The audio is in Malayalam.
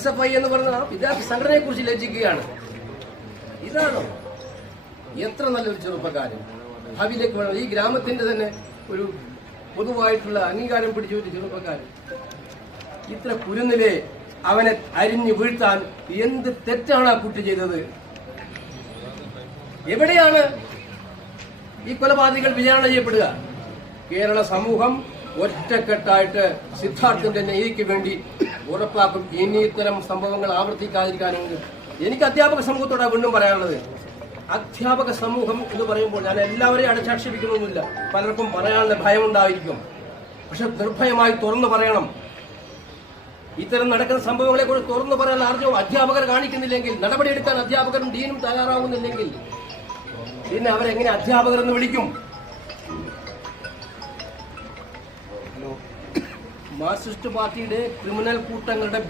SFI എന്ന് പറയുന്ന വിദ്യാർത്ഥി സംഘടനയെ കുറിച്ച് ലജ്ജിക്കുകയാണ്. ഇതാണോ എത്ര നല്ലൊരു ചെറുപ്പക്കാരൻ ഭാവിയിലേക്ക് വേണം? ഈ ഗ്രാമത്തിന്റെ തന്നെ ഒരു പൊതുവായിട്ടുള്ള അംഗീകാരം പിടിച്ച ഒരു ചെറുപ്പക്കാരൻ ഇത്ര കുരുന്നിലെ അവനെ അരിഞ്ഞു വീഴ്ത്താൻ എന്ത് തെറ്റാണ് ആ കുട്ടി ചെയ്തത്? എവിടെയാണ് ഈ കൊലപാതകൾ വിചാരണ ചെയ്യപ്പെടുക? കേരള സമൂഹം ഒറ്റക്കെട്ടായിട്ട് സിദ്ധാർത്ഥന്റെ നീതിക്ക് വേണ്ടി ഉറപ്പാക്കും. ഇനി ഇത്തരം സംഭവങ്ങൾ ആവർത്തിക്കാതിരിക്കാനുണ്ട്. എനിക്ക് അധ്യാപക സമൂഹത്തോടെ വീണ്ടും പറയാനുള്ളത്, അധ്യാപക സമൂഹം എന്ന് പറയുമ്പോൾ ഞാൻ എല്ലാവരെയും അടച്ചാക്ഷേപിക്കണമെന്നില്ല. പലർക്കും പറയാനുള്ള ഭയമുണ്ടായിരിക്കും. പക്ഷെ നിർഭയമായി തുറന്നു പറയണം. ഇത്തരം നടക്കുന്ന സംഭവങ്ങളെ കുറിച്ച് തുറന്നു പറയാൻ ആർജവും അധ്യാപകർ കാണിക്കുന്നില്ലെങ്കിൽ, നടപടിയെടുക്കാൻ അധ്യാപകരും ഡീനും തയ്യാറാവുന്നില്ലെങ്കിൽ പിന്നെ അവരെങ്ങനെ അധ്യാപകർ എന്ന് വിളിക്കും? മാർക്സിസ്റ്റ് പാർട്ടിയുടെ ക്രിമിനൽ കൂട്ടങ്ങളുടെ